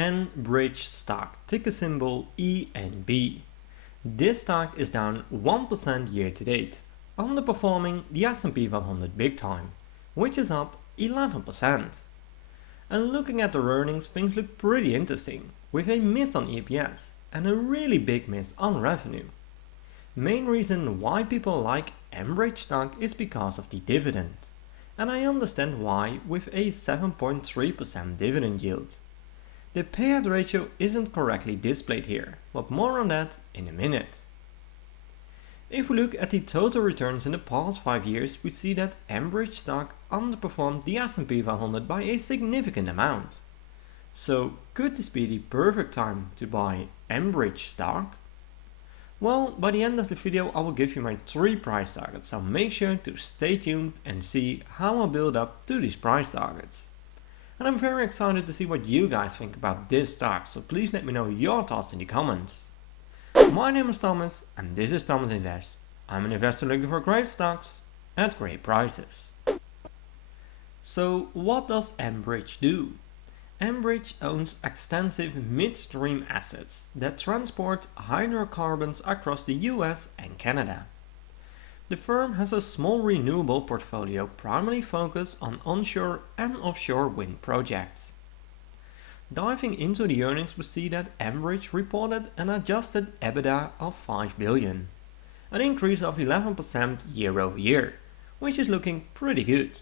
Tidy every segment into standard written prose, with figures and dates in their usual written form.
Enbridge stock, ticker symbol ENB. This stock is down 1% year to date, underperforming the SP500 big time, which is up 11%. And looking at the earnings, things look pretty interesting, with a miss on EPS and a really big miss on revenue. Main reason why people like Enbridge stock is because of the dividend, and I understand why with a 7.3% dividend yield. The payout ratio isn't correctly displayed here, but more on that in a minute. If we look at the total returns in the past 5 years, we see that Enbridge stock underperformed the SP500 by a significant amount. So could this be the perfect time to buy Enbridge stock? Well, by the end of the video I will give you my 3 price targets, so make sure to stay tuned and see how I build up to these price targets. And I'm very excited to see what you guys think about this stock, so please let me know your thoughts in the comments. My name is Thomas and this is Thomas Invest. I'm an investor looking for great stocks at great prices. So what does Enbridge do? Enbridge owns extensive midstream assets that transport hydrocarbons across the US and Canada. The firm has a small renewable portfolio primarily focused on onshore and offshore wind projects. Diving into the earnings, we see that Enbridge reported an adjusted EBITDA of 5 billion, an increase of 11% year over year, which is looking pretty good.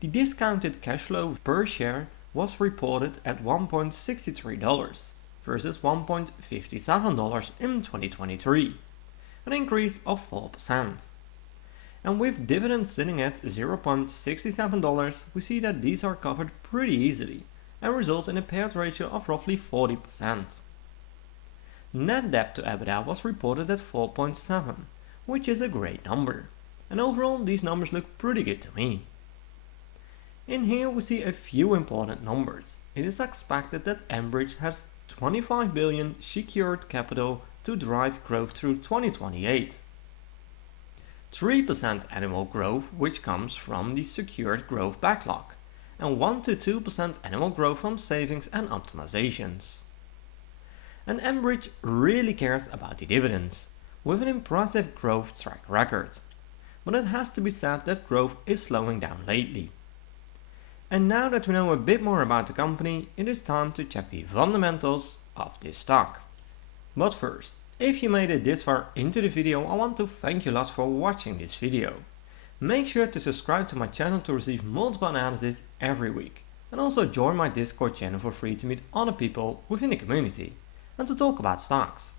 The discounted cash flow per share was reported at $1.63 versus $1.57 in 2023, an increase of 4%. And with dividends sitting at $0.67, we see that these are covered pretty easily and result in a payout ratio of roughly 40%. Net debt to EBITDA was reported at 4.7, which is a great number, and overall these numbers look pretty good to me. In here we see a few important numbers. It is expected that Enbridge has 25 billion secured capital to drive growth through 2028. 3% annual growth, which comes from the secured growth backlog, and 1 to 2% annual growth from savings and optimizations. And Enbridge really cares about the dividends, with an impressive growth track record. But it has to be said that growth is slowing down lately. And now that we know a bit more about the company, it is time to check the fundamentals of this stock. But first, if you made it this far into the video, I want to thank you lots for watching this video. Make sure to subscribe to my channel to receive multiple analyses every week, and also join my Discord channel for free to meet other people within the community and to talk about stocks.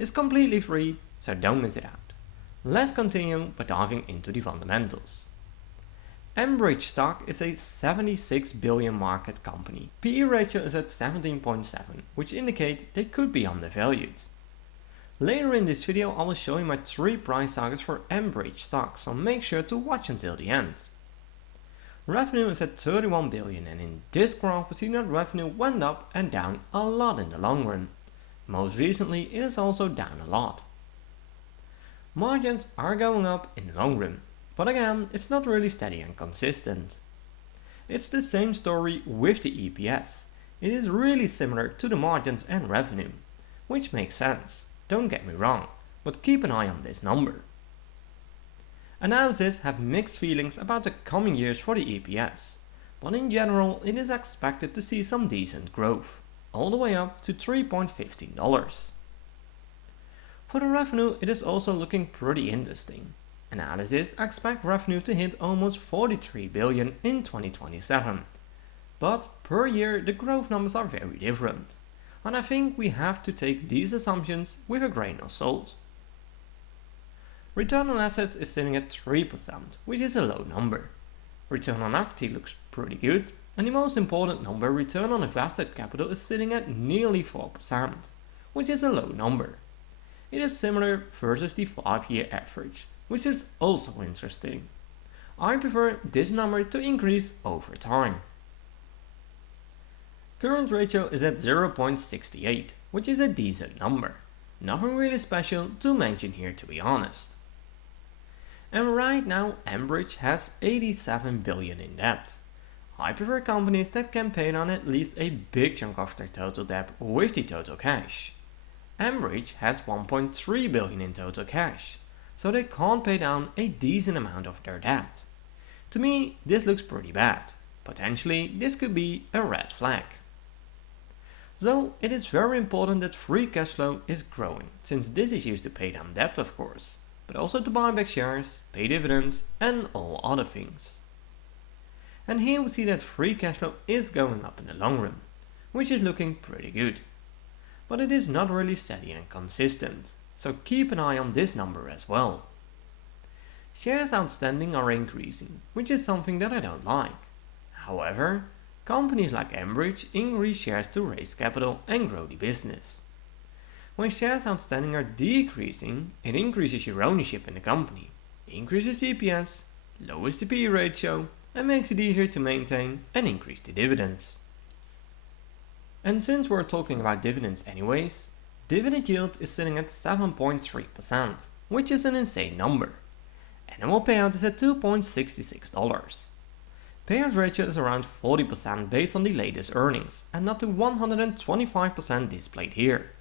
It's completely free, so don't miss it out. Let's continue by diving into the fundamentals. Enbridge stock is a 76 billion market company. PE ratio is at 17.7, which indicates they could be undervalued. Later in this video I will show you my 3 price targets for Enbridge stock, so make sure to watch until the end. Revenue is at 31 billion, and in this graph we see that revenue went up and down a lot in the long run. Most recently it is also down a lot. Margins are going up in the long run, but again it's not really steady and consistent. It's the same story with the EPS. It is really similar to the margins and revenue, which makes sense. Don't get me wrong, but keep an eye on this number. Analysts have mixed feelings about the coming years for the EPS, but in general it is expected to see some decent growth, all the way up to $3.15. For the revenue it is also looking pretty interesting. Analysts expect revenue to hit almost 43 billion in 2027, but per year the growth numbers are very different. And I think we have to take these assumptions with a grain of salt. Return on assets is sitting at 3%, which is a low number. Return on equity looks pretty good, and the most important number, return on invested capital, is sitting at nearly 4%, which is a low number. It is similar versus the 5-year average, which is also interesting. I prefer this number to increase over time. Current ratio is at 0.68, which is a decent number. Nothing really special to mention here, to be honest. And right now Enbridge has 87 billion in debt. I prefer companies that can pay down at least a big chunk of their total debt with the total cash. Enbridge has 1.3 billion in total cash, so they can't pay down a decent amount of their debt. To me, this looks pretty bad. Potentially, this could be a red flag. So, it is very important that free cash flow is growing, since this is used to pay down debt of course, but also to buy back shares, pay dividends and all other things. And here we see that free cash flow is going up in the long run, which is looking pretty good. But it is not really steady and consistent, so keep an eye on this number as well. Shares outstanding are increasing, which is something that I don't like. However, companies like Enbridge increase shares to raise capital and grow the business. When shares outstanding are decreasing, it increases your ownership in the company, increases the EPS, lowers the PE ratio, and makes it easier to maintain and increase the dividends. And since we're talking about dividends anyways, dividend yield is sitting at 7.3%, which is an insane number. Annual payout is at $2.66. Payout ratio is around 40% based on the latest earnings, and not the 125% displayed here.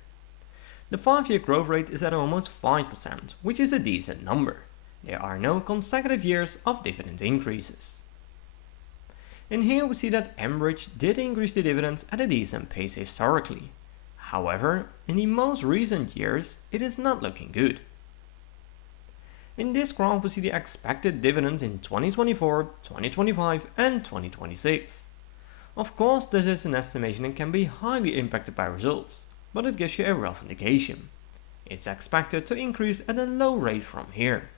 The 5-year growth rate is at almost 5%, which is a decent number. There are no consecutive years of dividend increases. And here we see that Enbridge did increase the dividends at a decent pace historically. However, in the most recent years, it is not looking good. In this graph we see the expected dividends in 2024, 2025 and 2026. Of course this is an estimation and can be highly impacted by results, but it gives you a rough indication. It's expected to increase at a low rate from here.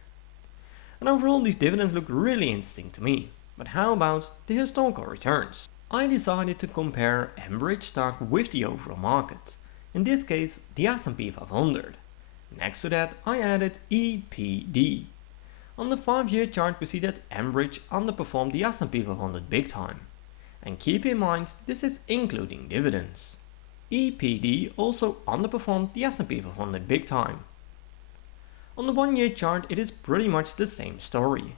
And overall these dividends look really interesting to me. But how about the historical returns? I decided to compare Enbridge stock with the overall market, in this case the S&P 500. Next to that I added EPD. On the 5-year chart we see that Enbridge underperformed the S&P 500 big time. And keep in mind this is including dividends. EPD also underperformed the S&P 500 big time. On the 1-year chart it is pretty much the same story.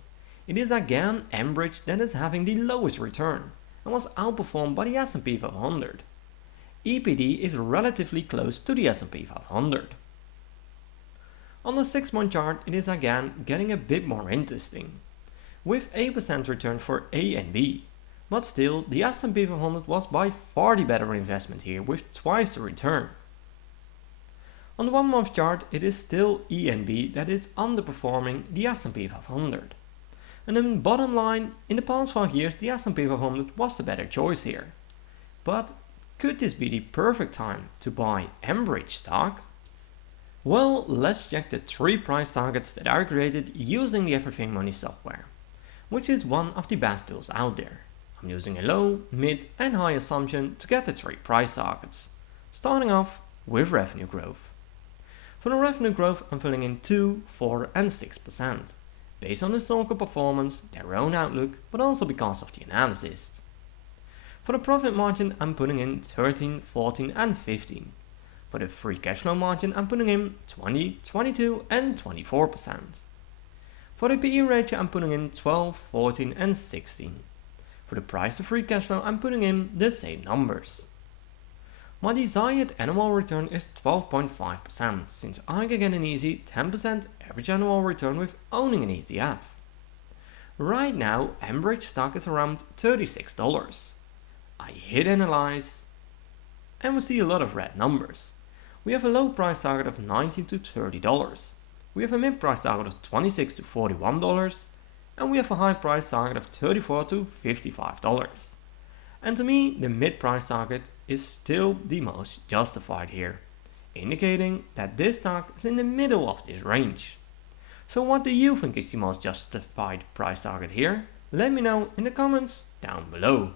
It is again Enbridge that is having the lowest return and was outperformed by the S&P 500. EPD is relatively close to the S&P 500. On the 6-month chart it is again getting a bit more interesting, with 8% return for ENB, but still the S&P 500 was by far the better investment here with twice the return. On the 1-month chart it is still ENB that is underperforming the S&P 500. And then bottom line, in the past 5 years the S&P 500 was the better choice here. But could this be the perfect time to buy Enbridge stock? Well, let's check the 3 price targets that are created using the Everything Money software, which is one of the best tools out there. I'm using a low, mid and high assumption to get the 3 price targets, starting off with revenue growth. For the revenue growth I'm filling in 2, 4 and 6%. Based on historical performance, their own outlook, but also because of the analysis. For the profit margin I'm putting in 13, 14 and 15. For the free cash flow margin I'm putting in 20, 22 and 24%. For the PE ratio I'm putting in 12, 14 and 16. For the price to free cash flow I'm putting in the same numbers. My desired annual return is 12.5% since I can get an easy 10% average annual return with owning an ETF. Right now Enbridge stock is around $36. I hit analyze and we see a lot of red numbers. We have a low price target of $19 to $30. We have a mid price target of $26 to $41 and we have a high price target of $34 to $55. And to me the mid price target is still the most justified here, indicating that this stock is in the middle of this range. So what do you think is the most justified price target here? Let me know in the comments down below.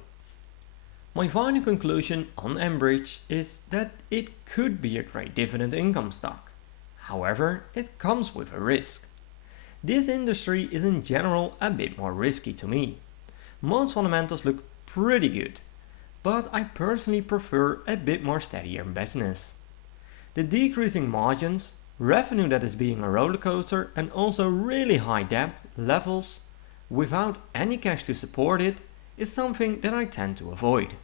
My final conclusion on Enbridge is that it could be a great dividend income stock. However, it comes with a risk. This industry is in general a bit more risky to me. Most fundamentals look pretty good, but I personally prefer a bit more steadier business. The decreasing margins, revenue that is being a rollercoaster and also really high debt levels without any cash to support it is something that I tend to avoid.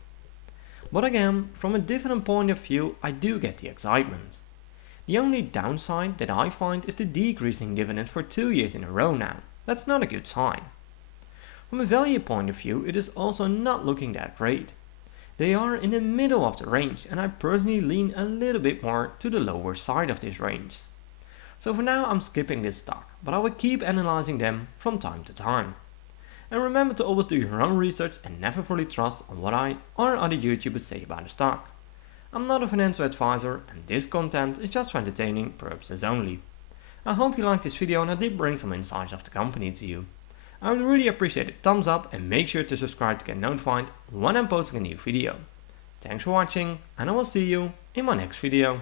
But again, from a dividend point of view, I do get the excitement. The only downside that I find is the decreasing dividend for 2 years in a row now. That's not a good sign. From a value point of view, it is also not looking that great. They are in the middle of the range, and I personally lean a little bit more to the lower side of this range. So for now I'm skipping this stock, but I will keep analyzing them from time to time. And remember to always do your own research and never fully trust on what I or other YouTubers say about a stock. I'm not a financial advisor and this content is just for entertaining purposes only. I hope you liked this video and I did bring some insights of the company to you. I would really appreciate a thumbs up and make sure to subscribe to get notified when I'm posting a new video. Thanks for watching and I will see you in my next video.